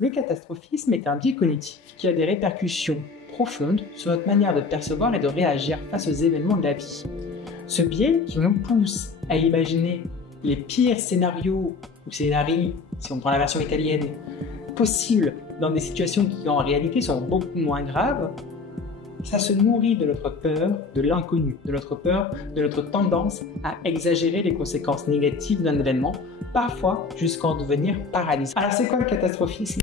Le catastrophisme est un biais cognitif qui a des répercussions profondes sur notre manière de percevoir et de réagir face aux événements de la vie. Ce biais qui nous pousse à imaginer les pires scénarios ou scénarii, si on prend la version italienne, possibles dans des situations qui en réalité sont beaucoup moins graves, ça se nourrit de notre peur de l'inconnu, de notre peur, de notre tendance à exagérer les conséquences négatives d'un événement, parfois jusqu'à en devenir paralysant. Alors c'est quoi le catastrophisme?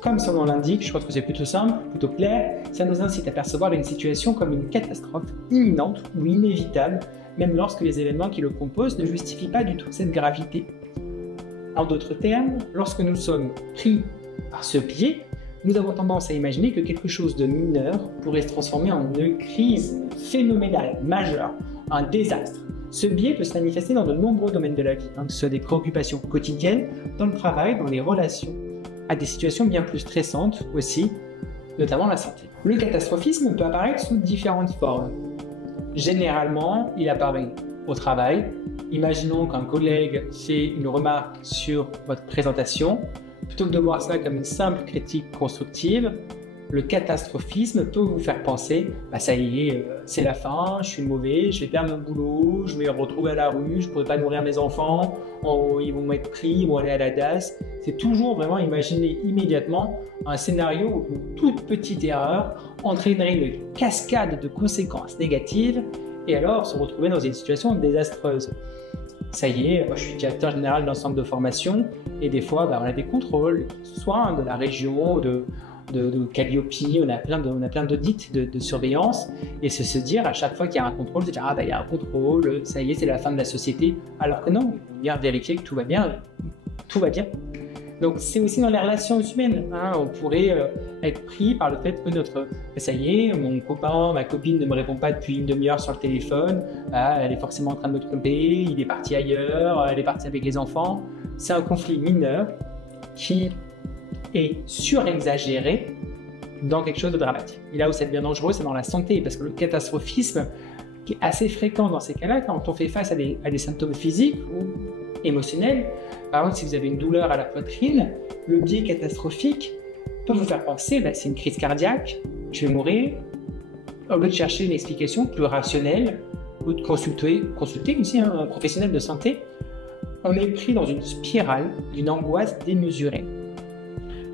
Comme son nom l'indique, je pense que c'est plutôt simple, plutôt clair, ça nous incite à percevoir une situation comme une catastrophe imminente ou inévitable, même lorsque les événements qui le composent ne justifient pas du tout cette gravité. En d'autres termes, lorsque nous sommes pris par ce biais, nous avons tendance à imaginer que quelque chose de mineur pourrait se transformer en une crise phénoménale, majeure, un désastre. Ce biais peut se manifester dans de nombreux domaines de la vie, que ce soit des préoccupations quotidiennes, dans le travail, dans les relations, à des situations bien plus stressantes aussi, notamment la santé. Le catastrophisme peut apparaître sous différentes formes. Généralement, il apparaît au travail. Imaginons qu'un collègue fait une remarque sur votre présentation. Plutôt que de voir ça comme une simple critique constructive, le catastrophisme peut vous faire penser ça y est, c'est la fin, je suis mauvais, je vais perdre mon boulot, je vais me retrouver à la rue, je ne pourrai pas nourrir mes enfants, ils vont m'être pris, ils vont aller à la DAS. C'est toujours vraiment imaginer immédiatement un scénario où une toute petite erreur entraînerait une cascade de conséquences négatives et alors se retrouver dans une situation désastreuse. Ça y est, moi je suis directeur général d'un centre de formation et des fois on a des contrôles, soit de la région, de Calliope, on a plein d'audits de surveillance et se dire à chaque fois qu'il y a un contrôle, se dire il y a un contrôle, ça y est, c'est la fin de la société, alors que non, on vient vérifier que tout va bien, tout va bien. Donc c'est aussi dans les relations humaines, on pourrait être pris par le fait que ça y est, mon copain, ma copine ne me répond pas depuis une demi-heure sur le téléphone, elle est forcément en train de me tromper, il est parti ailleurs, elle est partie avec les enfants. C'est un conflit mineur qui est surexagéré dans quelque chose de dramatique. Et là où c'est bien dangereux, c'est dans la santé, parce que le catastrophisme qui est assez fréquent dans ces cas-là, quand on fait face à des symptômes physiques ou émotionnels. Par exemple, si vous avez une douleur à la poitrine, le biais catastrophique peut vous faire penser c'est une crise cardiaque, je vais mourir, au lieu de chercher une explication plus rationnelle ou de consulter aussi un professionnel de santé. On est pris dans une spirale d'une angoisse démesurée.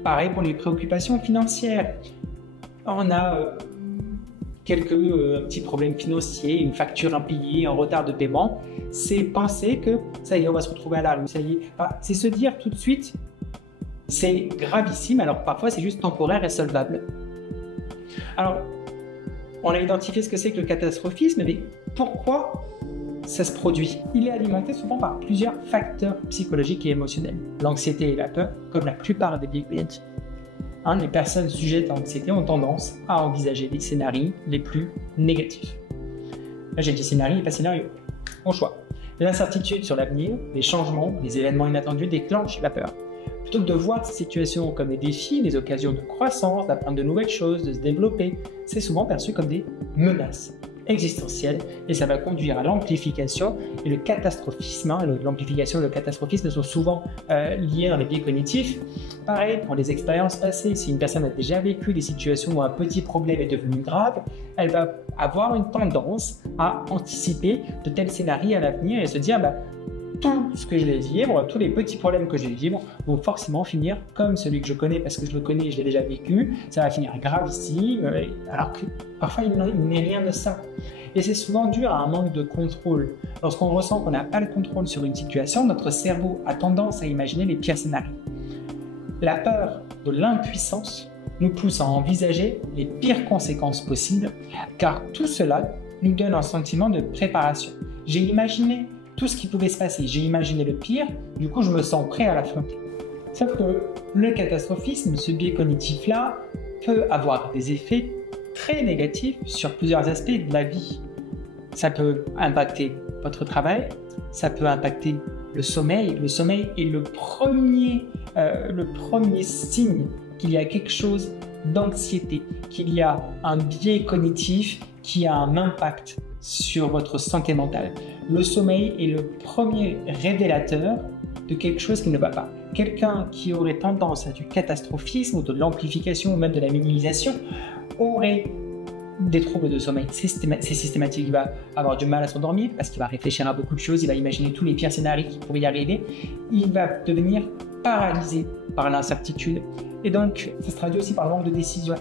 Pareil pour les préoccupations financières. On a quelques petits problèmes financiers, une facture impayée, un retard de paiement. C'est penser que ça y est, on va se retrouver à la rue. Ça y est. C'est se dire tout de suite, c'est gravissime, alors parfois c'est juste temporaire et solvable. Alors, on a identifié ce que c'est que le catastrophisme, mais pourquoi ça se produit? Il est alimenté souvent par plusieurs facteurs psychologiques et émotionnels. L'anxiété et la peur, comme la plupart des biais cognitifs. Les personnes sujettes à l'anxiété ont tendance à envisager les scénarios les plus négatifs. Là, j'ai dit scénario et pas scénario. Mon choix. L'incertitude sur l'avenir, les changements, les événements inattendus déclenchent la peur. Plutôt que de voir ces situations comme des défis, des occasions de croissance, d'apprendre de nouvelles choses, de se développer, c'est souvent perçu comme des menaces existentielles et ça va conduire à l'amplification et le catastrophisme. L'amplification et le catastrophisme sont souvent liés dans les biais cognitifs. Pareil, pour les expériences passées, si une personne a déjà vécu des situations où un petit problème est devenu grave, elle va avoir une tendance à anticiper de tels scénarios à l'avenir et se dire tout ce que je vais vivre, tous les petits problèmes que je vais vivre vont forcément finir comme celui que je connais parce que je le connais et je l'ai déjà vécu, ça va finir gravissime, alors que parfois il n'est rien de ça. Et c'est souvent dû à un manque de contrôle. Lorsqu'on ressent qu'on n'a pas le contrôle sur une situation, notre cerveau a tendance à imaginer les pires scénarios. La peur de l'impuissance nous pousse à envisager les pires conséquences possibles, car tout cela nous donne un sentiment de préparation. J'ai imaginé tout ce qui pouvait se passer, j'ai imaginé le pire, du coup je me sens prêt à l'affronter. Sauf que le catastrophisme, ce biais cognitif-là, peut avoir des effets très négatifs sur plusieurs aspects de la vie. Ça peut impacter votre travail, ça peut impacter le sommeil. Le sommeil est le premier signe qu'il y a quelque chose d'anxiété, qu'il y a un biais cognitif qui a un impact sur votre santé mentale. Le sommeil est le premier révélateur de quelque chose qui ne va pas. quelqu'un qui aurait tendance à du catastrophisme ou de l'amplification ou même de la minimisation aurait des troubles de sommeil. C'est systématique. Il va avoir du mal à s'endormir parce qu'il va réfléchir à beaucoup de choses, il va imaginer tous les pires scénarios qui pourraient y arriver. Il va devenir paralysé par l'incertitude. Et donc, ça se traduit aussi par le manque de décision.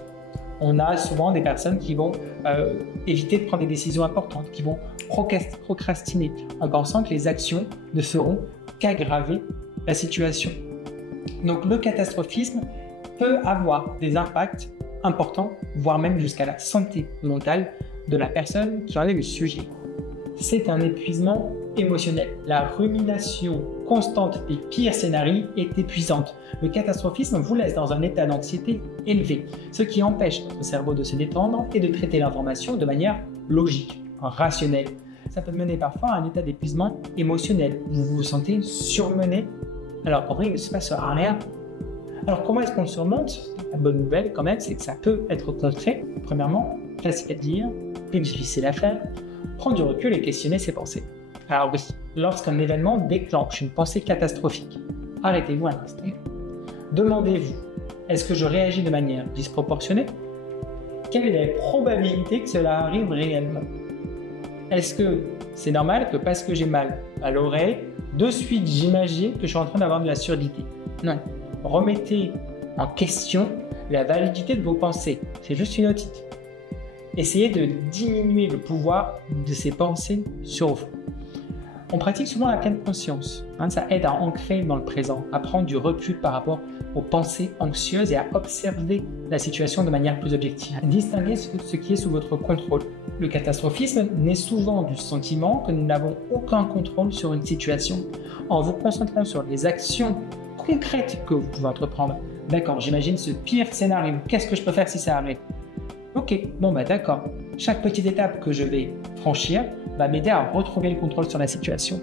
On a souvent des personnes qui vont éviter de prendre des décisions importantes, qui vont procrastiner en pensant que les actions ne feront qu'aggraver la situation. Donc le catastrophisme peut avoir des impacts importants, voire même jusqu'à la santé mentale de la personne qui en est le sujet. C'est un épuisement émotionnel. La rumination constante des pires scénarios est épuisante. Le catastrophisme vous laisse dans un état d'anxiété élevé, ce qui empêche votre cerveau de se détendre et de traiter l'information de manière logique, rationnelle. Ça peut mener parfois à un état d'épuisement émotionnel. Vous vous sentez surmené, alors qu'en vrai, il ne se passe rien. Alors comment est-ce qu'on le surmonte? La bonne nouvelle quand même, c'est que ça peut être contré. Premièrement, facile à dire, plus difficile à faire, prendre du recul et questionner ses pensées. Alors oui, lorsqu'un événement déclenche une pensée catastrophique, arrêtez-vous un instant. Demandez-vous, est-ce que je réagis de manière disproportionnée? Quelle est la probabilité que cela arrive réellement? Est-ce que c'est normal que parce que j'ai mal à l'oreille, de suite j'imagine que je suis en train d'avoir de la surdité? Non. Remettez en question la validité de vos pensées. C'est juste une otite. Essayez de diminuer le pouvoir de ces pensées sur vous. On pratique souvent la pleine conscience. Ça aide à ancrer dans le présent, à prendre du recul par rapport aux pensées anxieuses et à observer la situation de manière plus objective. Distinguez ce qui est sous votre contrôle. Le catastrophisme naît souvent du sentiment que nous n'avons aucun contrôle sur une situation. En vous concentrant sur les actions concrètes que vous pouvez entreprendre. D'accord, j'imagine ce pire scénario. Qu'est-ce que je peux faire si ça arrive? Ok, bon d'accord. Chaque petite étape que je vais franchir va m'aider à retrouver le contrôle sur la situation.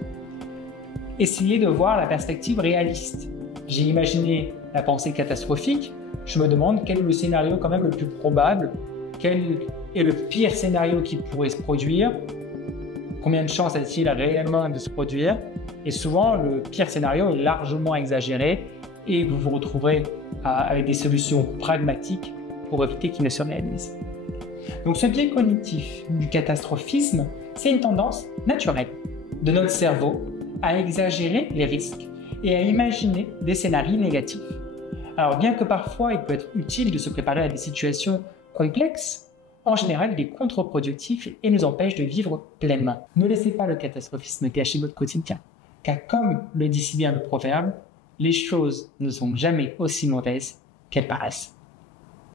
Essayez de voir la perspective réaliste. J'ai imaginé la pensée catastrophique, je me demande quel est le scénario quand même le plus probable, quel est le pire scénario qui pourrait se produire, combien de chances a-t-il réellement de se produire, et souvent le pire scénario est largement exagéré et vous vous retrouverez avec des solutions pragmatiques pour éviter qu'il ne se réalise. Donc ce biais cognitif du catastrophisme, c'est une tendance naturelle de notre cerveau à exagérer les risques et à imaginer des scénarios négatifs. Alors bien que parfois il peut être utile de se préparer à des situations complexes, en général il est contre-productif et nous empêche de vivre pleinement. Ne laissez pas le catastrophisme gâcher votre quotidien, car comme le dit si bien le proverbe, les choses ne sont jamais aussi mauvaises qu'elles paraissent.